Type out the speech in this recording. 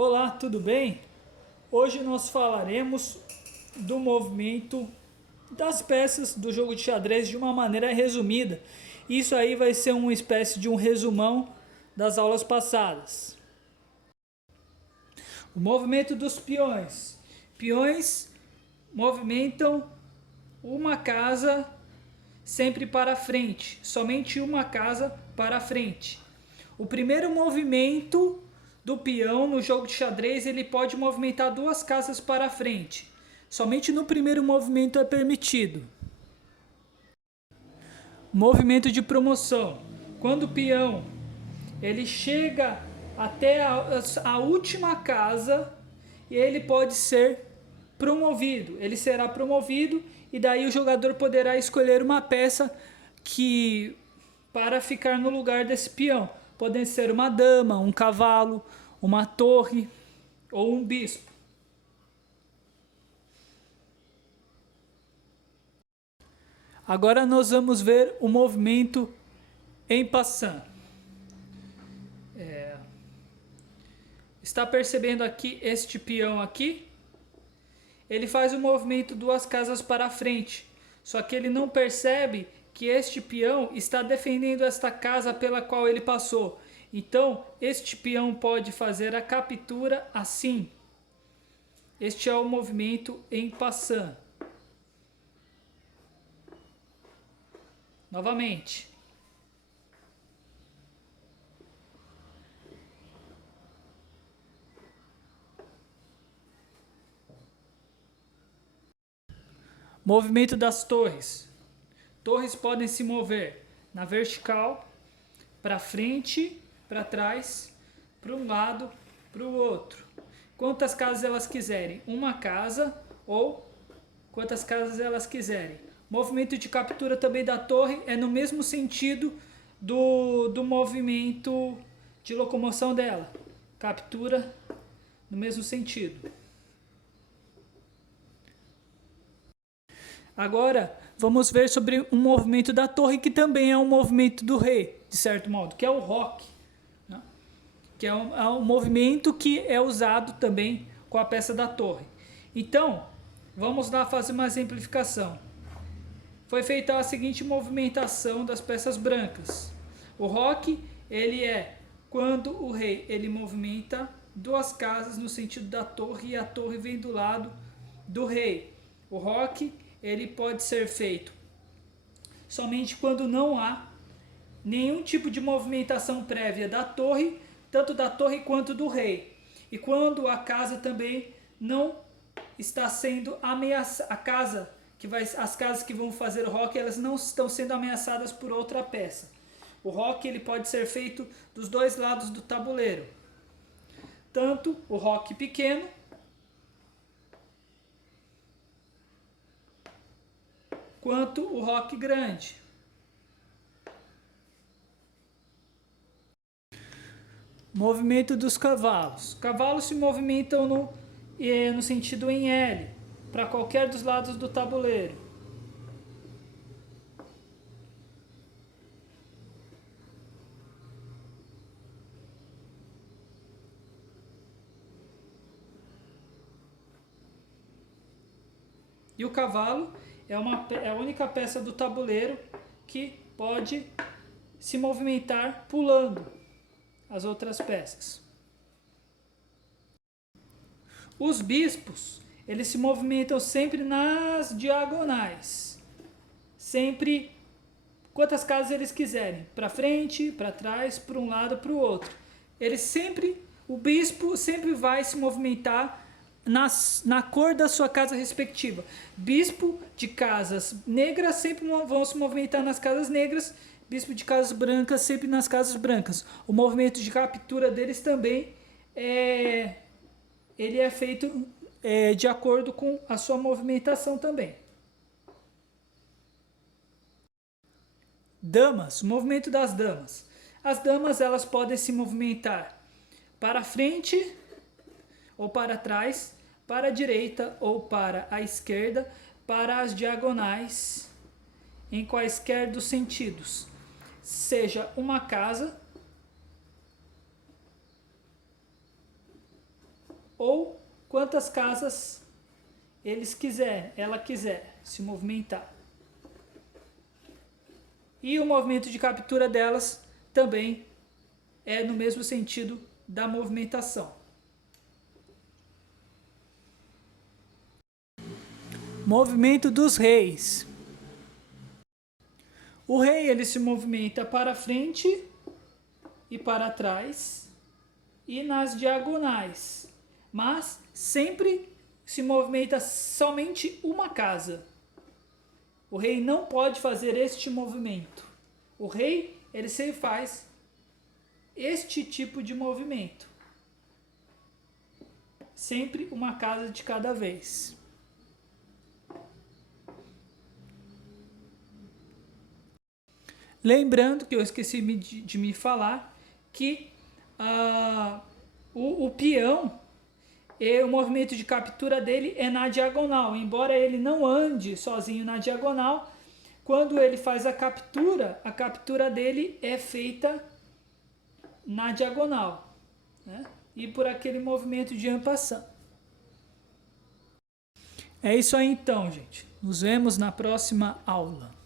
Olá, tudo bem? Hoje nós falaremos do movimento das peças do jogo de xadrez de uma maneira resumida. Isso aí vai ser uma espécie de um resumão das aulas passadas. O movimento dos peões. Peões movimentam uma casa sempre para frente, somente uma casa para frente. O primeiro movimento do peão no jogo de xadrez, ele pode movimentar duas casas para frente. Somente no primeiro movimento é permitido. Movimento de promoção. Quando o peão ele chega até a última casa, ele pode ser promovido. Ele será promovido e daí o jogador poderá escolher uma peça que para ficar no lugar desse peão. Podem ser uma dama, um cavalo, uma torre ou um bispo. Agora nós vamos ver o movimento em passant. Está percebendo aqui este peão aqui? Ele faz o movimento duas casas para frente. Só que ele não percebe que este peão está defendendo esta casa pela qual ele passou. Então, este peão pode fazer a captura assim. Este é o movimento em passant. Novamente. Movimento das torres. Torres podem se mover na vertical, para frente, para trás, para um lado, para o outro. Quantas casas elas quiserem. Uma casa ou quantas casas elas quiserem. Movimento de captura também da torre é no mesmo sentido do movimento de locomoção dela. Captura no mesmo sentido. Agora vamos ver sobre um movimento da torre que também é um movimento do rei, de certo modo, que é o roque, né? Que é um movimento que é usado também com a peça da torre. Então, vamos lá fazer uma exemplificação. Foi feita a seguinte movimentação das peças brancas. O roque, ele é quando o rei ele movimenta duas casas no sentido da torre e a torre vem do lado do rei. O roque ele pode ser feito somente quando não há nenhum tipo de movimentação prévia da torre, tanto da torre quanto do rei. E quando a casa também não está sendo ameaçada, as casas que vão fazer o roque, elas não estão sendo ameaçadas por outra peça. O roque ele pode ser feito dos dois lados do tabuleiro. Tanto o roque pequeno quanto o roque grande. Movimento dos cavalos. Cavalos se movimentam no sentido em L, para qualquer dos lados do tabuleiro. E o cavalo é a única peça do tabuleiro que pode se movimentar pulando as outras peças. Os bispos, eles se movimentam sempre nas diagonais. Sempre quantas casas eles quiserem, para frente, para trás, para um lado, para o outro. O bispo sempre vai se movimentar na cor da sua casa respectiva. Bispo de casas negras sempre vão se movimentar nas casas negras, bispo de casas brancas sempre nas casas brancas. O movimento de captura deles também ele é feito de acordo com a sua movimentação também. Damas, o movimento das damas. As damas elas podem se movimentar para frente ou para trás, para a direita ou para a esquerda, para as diagonais, em quaisquer dos sentidos. Seja uma casa ou quantas casas ela quiser se movimentar. E o movimento de captura delas também é no mesmo sentido da movimentação. Movimento dos reis. O rei ele se movimenta para frente e para trás e nas diagonais, mas sempre se movimenta somente uma casa. O rei não pode fazer este movimento. O rei ele sempre faz este tipo de movimento. Sempre uma casa de cada vez. Lembrando que eu esqueci de me falar que o peão, o movimento de captura dele é na diagonal. Embora ele não ande sozinho na diagonal, quando ele faz a captura dele é feita na diagonal, né? E por aquele movimento de en passant. É isso aí então, gente. Nos vemos na próxima aula.